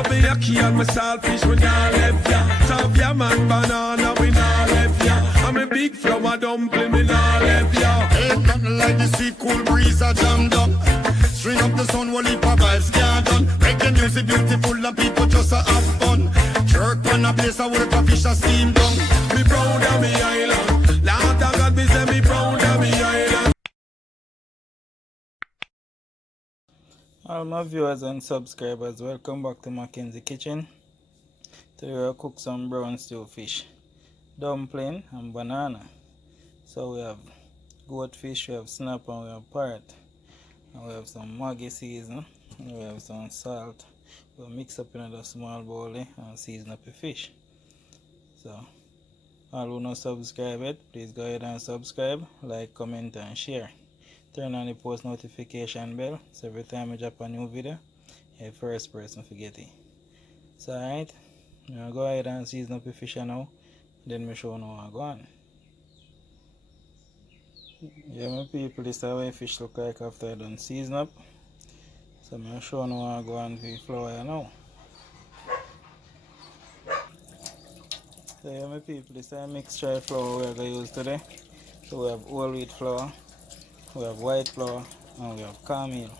love me a key and my saltfish when y'all left ya. Top ya man banana we not left ya. I'm a big flower dumpling we not left ya. Ain't nothing like the sea cool breeze a jammed up. String up the sun while heap of vibes can't done. Reggae music beautiful and people just a have fun. Jerk on a place a work a fish a steam down. Me proud of me island. Lord of God me say me proud of me island. All my viewers and subscribers, welcome back to Mackenzie Kitchen. Today we'll cook some brown stew fish, dumpling and banana. So we have goat fish, we have snapper, and we have parrot. And we have some Maggi season, and we have some salt. We'll mix up in a small bowl and season up the fish. So all who not subscribe yet, please go ahead and subscribe, like, comment and share. Turn on the post notification bell so every time I drop a new video, you're the first person to get it. So alright, now go ahead and season up the fish now, then me show you how I go on. Yeah, my people, this is how the fish look like after I done season up. So I'm show you how I go on with the flour now. So yeah, my people, this is a mixture of flour we're going to use today. So we have whole wheat flour, we have white flour, and we have cornmeal.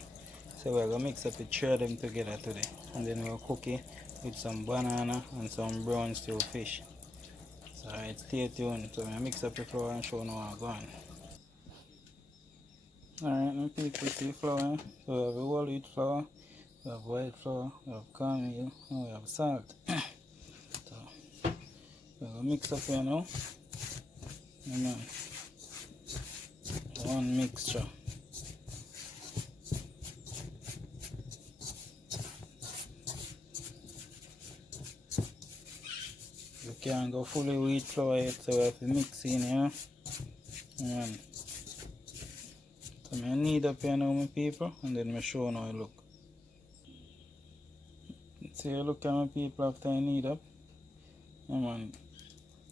So we're going to mix up the three of them together today. And then we'll cook it with some banana and some brown stew fish. So alright, stay tuned. So I'm going to mix up the flour and show you how I go on. Alright, my people, see flour. So we have a whole wheat flour, we have white flour, we have cornmeal, and we have salt. So we're going to mix up here now. And then one mixture. You can't go fully wheat flour yet, so we have to mix in here. And so I knead up here now, my people, and then I show you how it look. See, you look at my people after I knead up.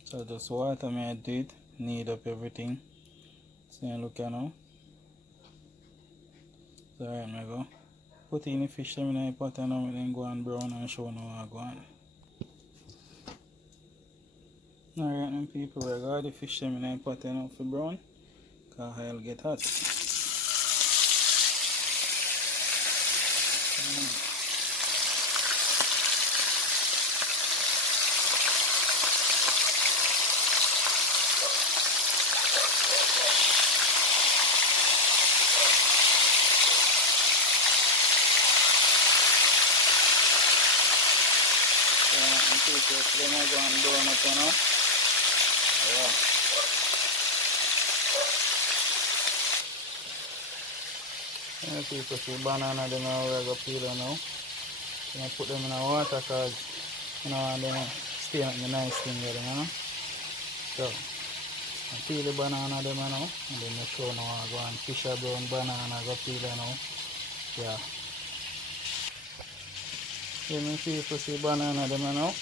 So just water me I do it, knead up everything. See, you look at now. So alright, I go put in the fish in the pot and then go and brown and show you how I go on. Alright, then people, we got the fish in the pot now for brown, because I'll get hot. So then I go and brown up now. Yeah. And people see banana them now we're going to peel them now. So I put them in the water because you know and then stay on the nice thing there, you know. So I peel the banana them now and then I show you how I go and fish a brown banana go peel them now. Yeah. Then my people see banana them now.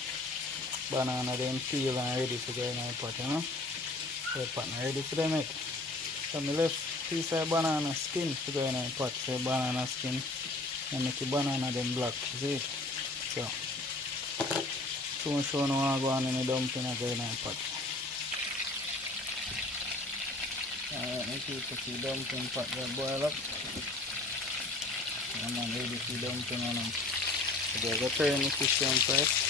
Banana them peel and ready to go in the pot, you know. So the pot ready for them it. So I left piece of banana skin to go in the pot. So banana skin and make the banana them black. See it? So soon show you how I go on in the dumpling and go in the pot. Alright, my people see dumpling pot they boil up. And I'm ready for dumpling on them. So I go turn the fish down first.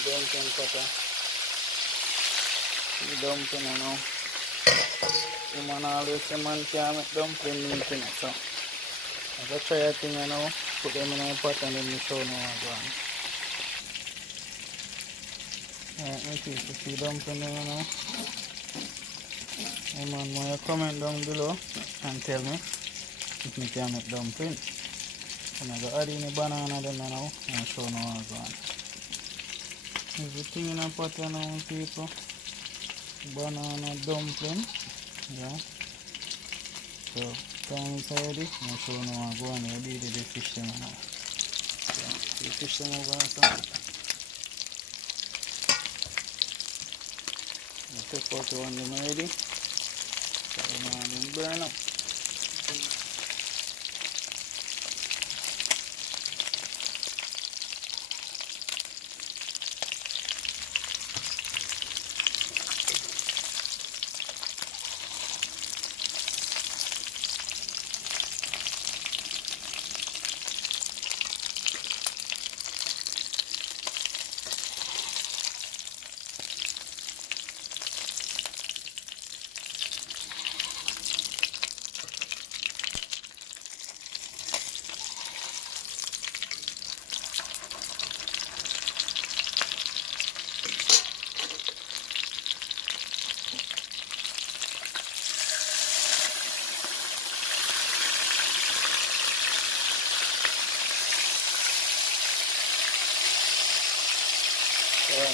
Dumpling cutter. The dumpling now. The man always say man can't make dumpling neat in it, so I go try a thing now, put them in a pot and then you show me how I go on. Alright, my people, see dumpling there now. Hey man, want you comment down below and tell me if me can make dumpling. I'm going to add in the banana then now and show you how it's going. Everything in a pot now, people. Banana dumpling. Yeah. So, time is ready. I'll show you how it's going. I'll do the fish them now. So, the fish them over there. I'll take out the one them ready. So, now I'm burn up.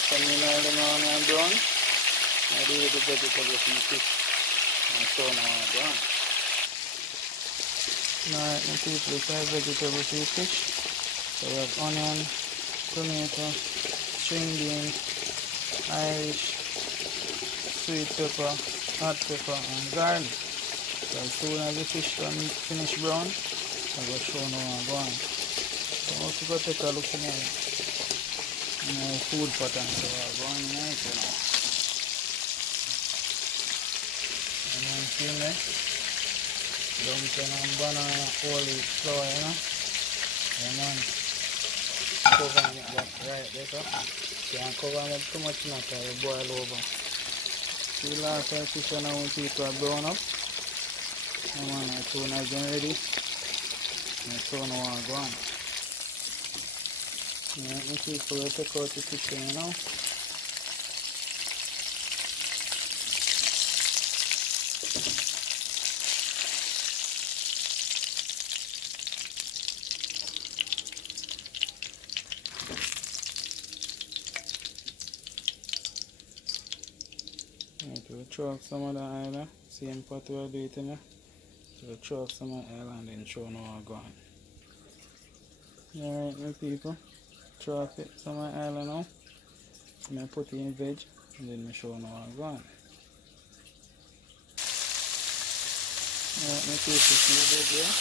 Some in all the morning and brown. I do the vegetables and fish. And so now I'm brown. Now I can teach the five vegetables and fish. So we have onion, tomato, string beans, Irish, sweet pepper, hot pepper and garlic. So as soon as the fish finish brown, I will show you how I'm going. So also go take a look in here. Food pattern, so I'm going nice now. And then see me, dumpling and banana holy flour, you know. And then cover it back right there, so you can cover it too much now, so it boil over. See the last time fish now when people are brown up. And then the tuna is ready. And the tuna are gone. Yeah, me people will take out the fish now. Right, we'll throw up some of the oil, same pot we'll do it in there. So we'll throw up some of the oil and then show now how going. Alright, my people. Throw up some of the oil now. I put it in veg and then I show you how it's going. Alright, my people, see the veg here.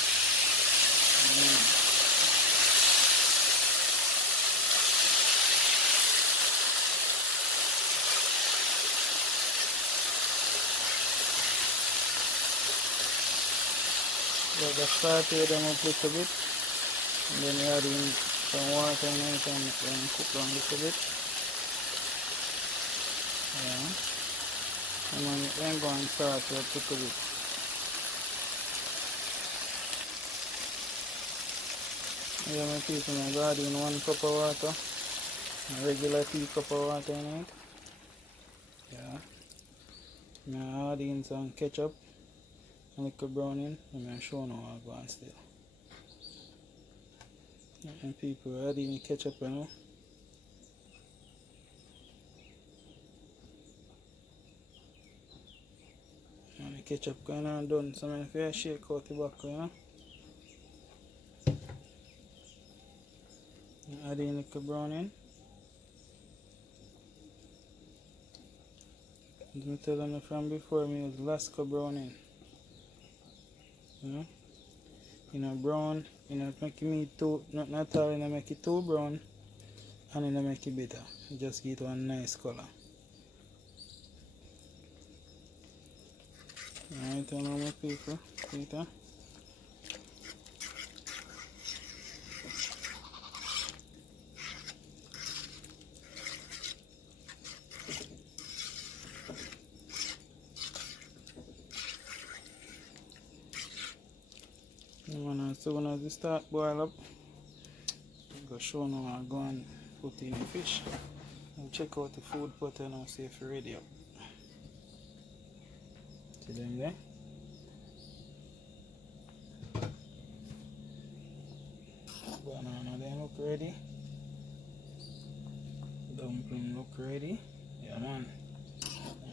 So just saute them up a little bit and then you add in some water in it and then cook down a little bit. Yeah. And then go and start to a little bit. Yeah, my people, I got in 1 cup of water, a regular tea cup of water in it. Yeah. I add in some ketchup, a little browning, and I'm showing you how I go on still. Yeah, my people, add in ketchup now. And the ketchup kind of done, so I'm going to shake out the back, you know. Add in a little browning. As I tell them from before, I use Lasco browning. You know, brown, make me too, not all, make it too brown, and make it bitter. Just get one nice color. Alright, now my people, bitter. As soon as it start boil up, I'm going to show you how I go and put in the fish. And check out the food pot and I'll see if it's ready up. See them there? Banana then look ready. Dumpling look ready. Yeah man.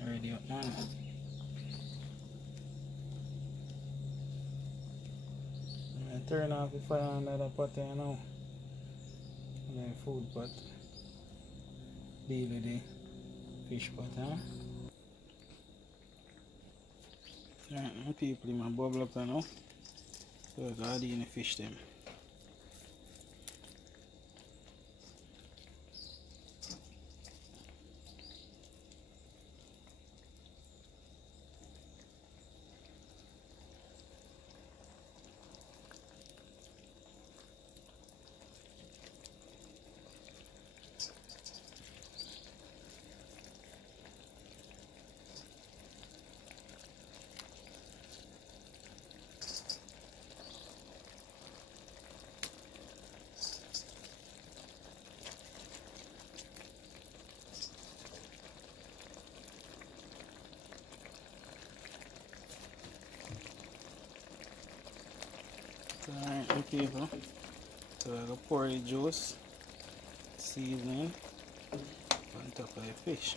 Ready up man. I turn off the fire under the pot here now. And then food pot. Deal with the fish pot, huh? Right, my people in my bubble up now. So I got in the fish them. Alright, my people. So I go pour the juice, seasoning on top of the fish.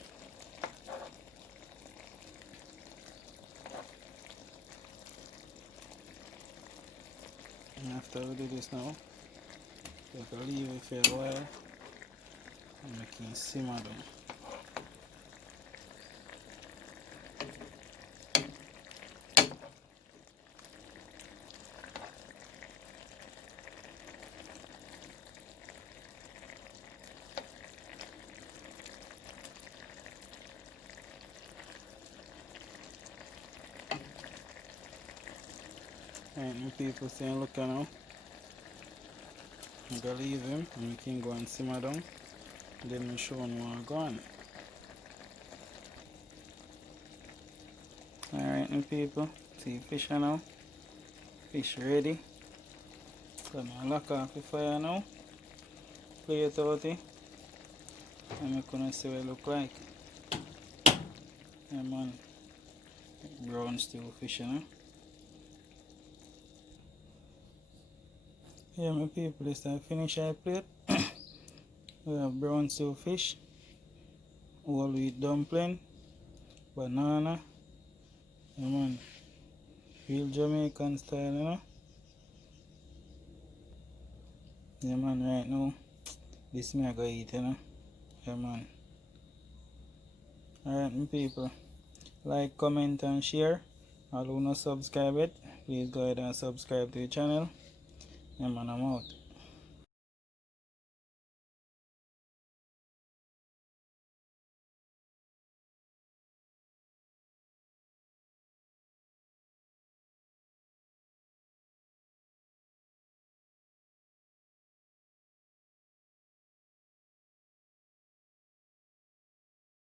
And after we do this now, we can leave it for a while and make it simmer down. Right, my people saying look now. I'm gonna leave him and we can go and simmer down. Then we'll show him what go on. Alright my people, see fish now. Fish ready. So I'm lock off the fire now. Play it out and I'm gonna see what it look like. Yeah man. Brown stew fish now. Yeah my people, this time finish our plate. We have brown stew fish, whole wheat dumpling, banana. Yeah man, real Jamaican style, you know. Yeah man, right now, this me I go eat, you know. Yeah man. Alright my people, like, comment and share. All who not subscribe it, please go ahead and subscribe to the channel. Yeah man, I'm out.